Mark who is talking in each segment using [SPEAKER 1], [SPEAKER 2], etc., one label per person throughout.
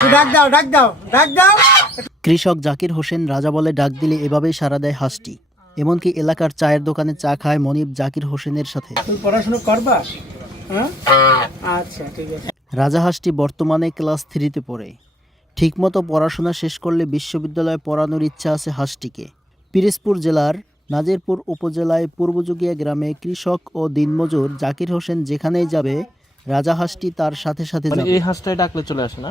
[SPEAKER 1] ডাক দাও ডাক দাও ডাক দাও।
[SPEAKER 2] কৃষক জাকির হোসেন রাজা বলে ডাক দিলে এভাবেই সাড়া দেয় হাঁসটি। এমনকি এলাকার চায়ের দোকানে চা খায় মনিব জাকির হোসেনের সাথে।
[SPEAKER 1] তুমি পড়াশোনা করবা হ্যাঁ? আচ্ছা ঠিক আছে।
[SPEAKER 2] রাজা হাঁসটি বর্তমানে ক্লাস থ্রিতে পড়ে। ঠিকমতো পড়াশোনা শেষ করলে বিশ্ববিদ্যালয়ে পড়ানোর ইচ্ছা আছে হাঁসটিকে। পিরিজপুর জেলার নাজিরপুর উপজেলায় পূর্বযুগিয়া গ্রামে কৃষক ও দিনমজুর জাকির হোসেন যেখানেই যাবে রাজা হাঁসটি তার সাথে সাথে
[SPEAKER 3] মানে
[SPEAKER 2] যাবে।
[SPEAKER 3] এই হাঁসটাই ডাকলে চলে আসে না?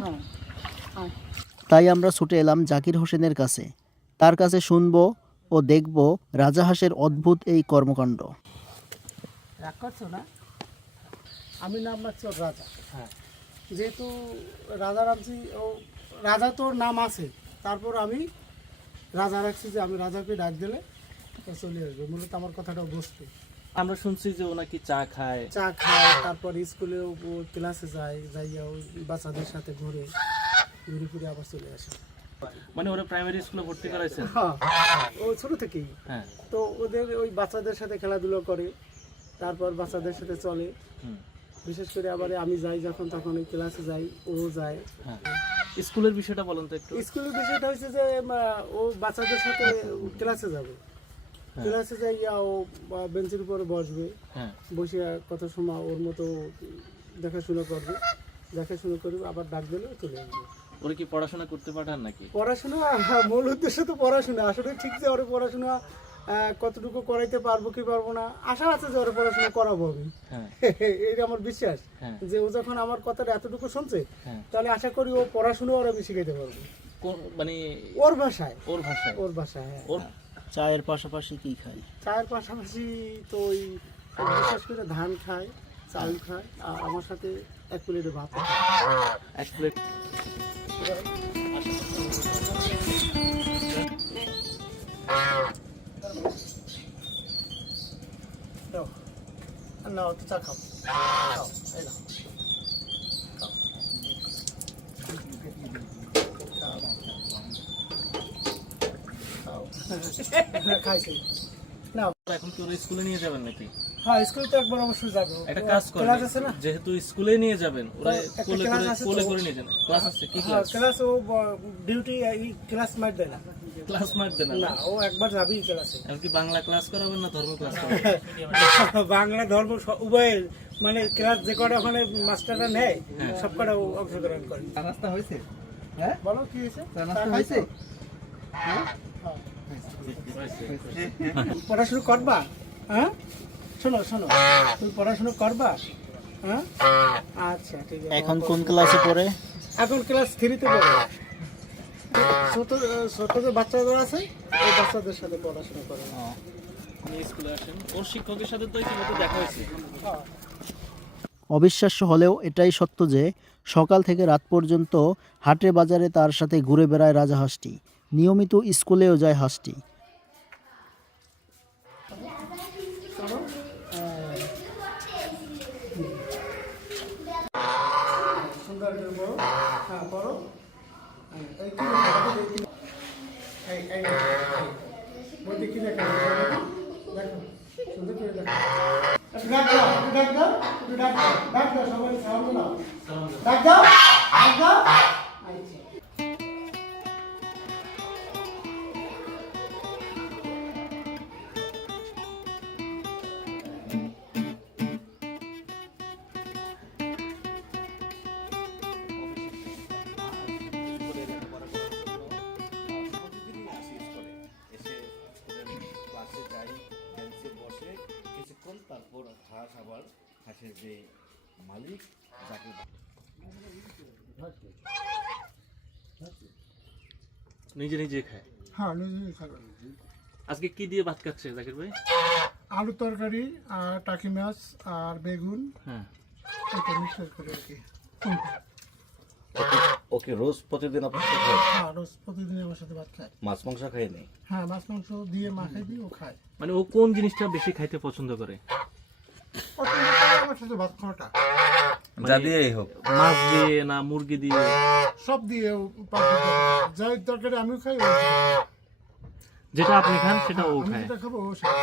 [SPEAKER 2] তাই আমরা ছুটে এলাম জাকির হোসেনের কাছে। তার কাছে শুনব ও দেখব রাজা হাঁসের অদ্ভুত এই কর্মকাণ্ড।
[SPEAKER 1] রাগ করছ না? আমি নাম রাখছি ওর রাজা। হ্যাঁ। যেহেতু রাজা রাখছি ও রাজা তোর নাম আছে। তারপর আমি রাজা রাখছি যে আমি রাজাকে ডাক দিলে চলে আসবে। মূলত আমার কথাটা বুঝতে।
[SPEAKER 3] আমরা শুনছি যে ও নাকি চা খায়।
[SPEAKER 1] চা খায় তারপর স্কুলে ও ক্লাসে যায় যাইয়া ওই বাচ্চাদের সাথে ঘুরে। ঘুরে ফিরে আবার চলে আসে।
[SPEAKER 3] মানে ওরা প্রাইমারি স্কুলে ভর্তি করাইছেন
[SPEAKER 1] হ্যাঁ। ও ছোট থেকেই।
[SPEAKER 3] হ্যাঁ।
[SPEAKER 1] তো ওদের ওই বাচ্চাদের সাথে খেলাধুলো করে তারপর বাচ্চাদের সাথে চলে। বিশেষ করে আবার আমি যাই যখন তখন ওই ক্লাসে যাই ও যায়।
[SPEAKER 3] হ্যাঁ। স্কুলের বিষয়টা বলেন তো একটু।
[SPEAKER 1] স্কুলের বিষয়টা হচ্ছে যে ও বাচ্চাদের সাথে ক্লাসে যাবে। ক্লাসে যাইয়া ও বেঞ্চের উপরে বসবে। বসে কত সময় ওর মতো দেখাশোনা করবে। দেখাশোনা করবে আবার ডাক দিলে চলে আসবে।
[SPEAKER 3] ওরা কি পড়াশোনা করতে পাঠান নাকি?
[SPEAKER 1] পড়াশোনা হ্যাঁ, মূল উদ্দেশ্য তো পড়াশোনা। আসলে ঠিক যে ওর পড়াশোনা কতটুকু করাইতে পারব কি পারব না আশা আছে যে ওর পড়াশোনা করাবো আমি।
[SPEAKER 3] হ্যাঁ।
[SPEAKER 1] এটা আমার বিশ্বাস।
[SPEAKER 3] হ্যাঁ।
[SPEAKER 1] যে ও যখন আমার কথাটা এতটুকু শুনছে তাহলে আশা করি ও পড়াশোনা ওর আমি শিখাইতে পারব।
[SPEAKER 3] মানে
[SPEAKER 1] ওর ভাষায়।
[SPEAKER 3] ওর ভাষায়।
[SPEAKER 1] ওর ভাষায় হ্যাঁ।
[SPEAKER 3] ওর
[SPEAKER 2] চায়ের পাশাপাশি কি খায়?
[SPEAKER 1] চায়ের পাশাপাশি তো ওই বিশেষ করে ধান খায় চাল খায় আর আমার সাথে এক প্লেটে ভাত খায়।
[SPEAKER 3] এক প্লেট।
[SPEAKER 1] দাও। আর নাও একটু চা খাও খাও, এই নাও। খাও। খাও। খাইছি নাও
[SPEAKER 3] এখন কি ওরা স্কুলে নিয়ে যাবেন নাকি?
[SPEAKER 1] হ্যাঁ স্কুলে তো একবার অবশ্যই যাবে।
[SPEAKER 3] একটা কাজ করেন
[SPEAKER 1] ক্লাস আছে না?
[SPEAKER 3] যেহেতু স্কুলে নিয়ে যাবেন ওরা কোলে করে কোলে করে নিয়ে যান ক্লাস আছে কি
[SPEAKER 1] হ্যাঁ
[SPEAKER 3] ক্লাস
[SPEAKER 1] ক্লাস ও ডিউটি ক্লাস মার দেয় না।
[SPEAKER 3] ক্লাস মার দেন
[SPEAKER 1] না ও একবার যাবেই ক্লাসে
[SPEAKER 3] এমনকি বাংলা ক্লাস করাবেন না ধর্ম ক্লাস করাবেন।
[SPEAKER 1] বাংলা ধর্ম উভয়ের মানে ক্লাস যে কটা ওখানে মাস্টাররা নেয় সব কটা অংশগ্রহণ করে।
[SPEAKER 4] রাস্তা হয়েছে? হ্যাঁ
[SPEAKER 1] বলো কি হয়েছে?
[SPEAKER 4] রাস্তা হয়েছে?
[SPEAKER 1] খাইছো? পড়াশুনো করবা? হ্যাঁ? শোনো শোনো। তুমি পড়াশুনো করবা? হ্যাঁ? আচ্ছা ঠিক আছে।
[SPEAKER 2] এখন কোন ক্লাসে পড়ে?
[SPEAKER 1] এখন ক্লাস থ্রিতে পড়ে। ছোট ছোট যে বাচ্চাদের আছে ওই বাচ্চাদের সাথে পড়াশোনা করে।
[SPEAKER 3] স্কুলে আসেন। ওর শিক্ষকের সাথে তো ইতিমধ্যে দেখা হয়েছে।
[SPEAKER 1] হ্যাঁ
[SPEAKER 2] অবিশ্বাস্য হলেও এটাই সত্য যে সকাল থেকে রাত পর্যন্ত হাটে বাজারে তার সাথে ঘুরে বেড়ায় রাজা হাঁসটি। নিয়মিত স্কুলেও যায় হাঁসটি।
[SPEAKER 1] করে পড়ো হ্যাঁ পড়ো হ্যাঁ, এই কি? এই এই। বইতে কি আছে? দেখো সুন্দর করে দেখো ডাক দাও ডাক দাও ডাক দাও ডাক সবাই ডাক দাও ডাক দাও
[SPEAKER 5] হাঁস আবার হাঁসের যে মালিক যাকে
[SPEAKER 3] নিজে নিজে খায়।
[SPEAKER 1] হ্যাঁ নিজেই খাবে
[SPEAKER 3] আজকে কি দিয়ে ভাত খাচ্ছে জাকির ভাই?
[SPEAKER 1] আলু তরকারি আর টাকি মাছ আর বেগুন।
[SPEAKER 3] হ্যাঁ।
[SPEAKER 1] এটা মিক্সার করে আর কি।
[SPEAKER 5] ওকে রোজ প্রতিদিন আপনার সাথে খায়?
[SPEAKER 1] হ্যাঁ রোজ প্রতিদিন আমার সাথে ভাত খায়।
[SPEAKER 5] মাছ মাংস খায় নেই
[SPEAKER 1] হ্যাঁ মাছ মাংস দিয়ে মাখাই দিয়ে ও খায়।
[SPEAKER 3] মানে ও কোন জিনিসটা বেশি খাইতে পছন্দ করে?
[SPEAKER 1] আমার
[SPEAKER 5] যা দিয়েই হোক
[SPEAKER 3] মাছ দিয়ে না মুরগি দিয়ে
[SPEAKER 1] সব দিয়ে যাই তরকারি আমিও খাই
[SPEAKER 3] যেটা আপনি খান সেটা ও খায়
[SPEAKER 1] খাব ও খায়